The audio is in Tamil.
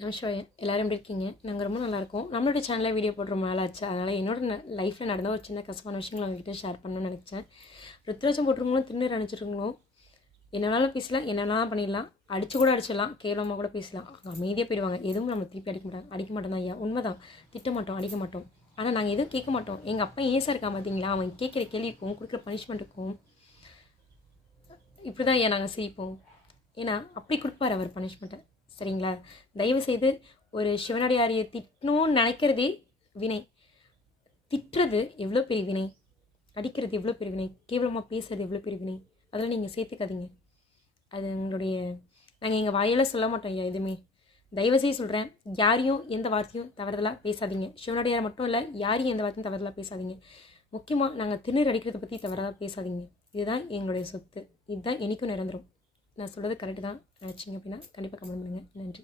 நமஸ்காரம். எல்லாரும் எப்படி இருக்கீங்க? நாங்கள் ரொம்ப நல்லாயிருக்கோம். நம்மளோட சேனலில் வீடியோ போட்டு ரொம்ப நாள் ஆச்சு. அதனால் என்னோட லைஃப்பில் நடந்த ஒரு சின்ன கசப்பான விஷயங்களை உங்ககிட்ட ஷேர் பண்ணணும்னு நினச்சேன். ருத்ராட்சம் போட்டிருக்கவங்களும் திருநீர் அணிச்சிருக்கவங்களும் என்னன்னாலும் பேசலாம், என்னென்னாலும் பண்ணிடலாம், அடித்து கூட அடிச்சிடலாம், கேவலமாக கூட பேசலாம். அவங்க அமைதியாக போயிடுவாங்க. எதுவும் நம்ம திருப்பி அடிக்க மாட்டோம் தான் ஐயா. உண்மைதான், திட்ட மாட்டோம், அடிக்க மாட்டோம். ஆனால் நாங்கள் எதுவும் கேட்க மாட்டோம். எங்கள் அப்பா ஏன் சார் இருக்கான் பார்த்தீங்களா, அவன் கேட்குற கேள்விக்கும் கொடுக்குற பனிஷ்மெண்ட்டுக்கும் இப்படி தான் ஐயா நாங்கள் சிரிப்போம். ஏன்னா அப்படி கொடுப்பார் அவர் பனிஷ்மெண்ட்டை. சரிங்களா? தயவுசெய்து ஒரு சிவனடியாரியை திட்டணும்னு நினைக்கிறதே வினை. திட்டுறது எவ்வளோ பெரிய வினை, அடிக்கிறது எவ்வளோ பெரிய வினை, கேவலமாக பேசுறது எவ்வளோ பெரிய வினை. அதெல்லாம் நீங்கள் சேர்த்துக்காதீங்க. அது எங்களுடைய நாங்கள் எங்கள் வாயால் சொல்ல மாட்டோம் ஐயா எதுவுமே. தயவுசெய்து சொல்கிறேன், யாரையும் எந்த வார்த்தையும் தவறுதலாக பேசாதீங்க. சிவனடியார் மட்டும் இல்லை, யாரையும் எந்த வார்த்தையும் தவறுதலாக பேசாதீங்க. முக்கியமாக நாங்கள் திருநீர் அடிக்கிறத பற்றி தவறாக பேசாதீங்க. இதுதான் எங்களுடைய சொத்து. இதுதான் என்றைக்கும் நிரந்தரம். நான் சொல்கிறது கரெக்டு தான் நினச்சிங்க அப்படின்னா கண்டிப்பாக கமெண்ட் பண்ணுங்கள். நன்றி.